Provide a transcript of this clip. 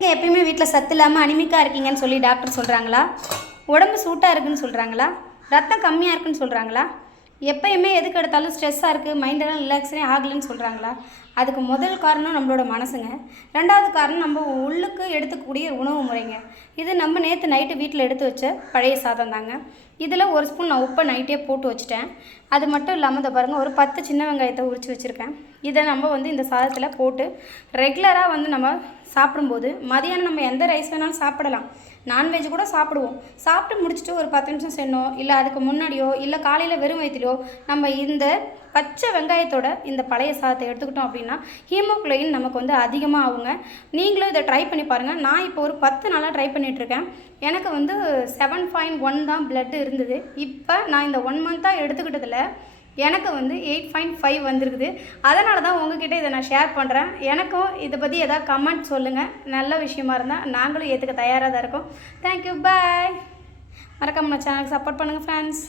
எப்பயுமே வீட்டில் சத்து இல்லாமல் அனிமிக்காக இருக்கீங்கன்னு சொல்லி டாக்டர் சொல்கிறாங்களா? உடம்பு சூட்டாக இருக்குதுன்னு சொல்கிறாங்களா? ரத்தம் கம்மியாக இருக்குன்னு சொல்கிறாங்களா? எப்பயுமே எதுக்கு எடுத்தாலும் ஸ்ட்ரெஸ்ஸாக இருக்குது, மைண்டெல்லாம் ரிலாக்ஸே ஆகலைன்னு சொல்கிறாங்களா? அதுக்கு முதல் காரணம் நம்மளோட மனசுங்க. ரெண்டாவது காரணம் நம்ம உள்ளுக்கு எடுத்துக்கக்கூடிய உணவு முறைங்க. இது நம்ம நேற்று நைட்டு வீட்டில் எடுத்து வச்ச பழைய சாதம் தாங்க. இதில் ஒரு ஸ்பூன் நான் உப்பை நைட்டே போட்டு வச்சுட்டேன். அது மட்டும் இல்லாமல் இதை பாருங்கள், ஒரு 10 சின்ன வெங்காயத்தை உரித்து வச்சுருக்கேன். இதை நம்ம இந்த சாதத்தில் போட்டு ரெகுலராக நம்ம சாப்பிடும்போது மதியானம் நம்ம எந்த ரைஸ் வேணாலும் சாப்பிடலாம். நான்வெஜ் கூட சாப்பிடுவோம். சாப்பிட்டு முடிச்சுட்டு ஒரு 10 நிமிஷம் சென்னோ இல்லை அதுக்கு முன்னாடியோ இல்லை காலையில் வெறும் வயிற்றிலோ நம்ம இந்த பச்சை வெங்காயத்தோட இந்த பழைய சாதத்தை எடுத்துக்கிட்டோம் அப்படின்னா ஹீமோகுளோபின் நமக்கு அதிகமாக ஆகுங்க. நீங்களும் இதை ட்ரை பண்ணி பாருங்கள். நான் இப்போ ஒரு 10 நாளாக ட்ரை பண்ணிகிட்ருக்கேன். எனக்கு 7.1 தான் பிளட் இருந்தது. இப்போ நான் இந்த 1 மந்த்தாக எடுத்துக்கிட்டதில் எனக்கு 8.5 வந்திருக்குது. அதனால தான் உங்ககிட்ட இதை நான் ஷேர் பண்ணுறேன். எனக்கும் இதை பற்றி எதாவது கமெண்ட் சொல்லுங்கள். நல்ல விஷயமா இருந்தால் நாங்களும் ஏற்றுக்க தயாராக தான் இருக்கோம். தேங்க்யூ, பாய். மறக்காம நம்ம சேனலுக்கு சப்போர்ட் பண்ணுங்கள் ஃப்ரெண்ட்ஸ்.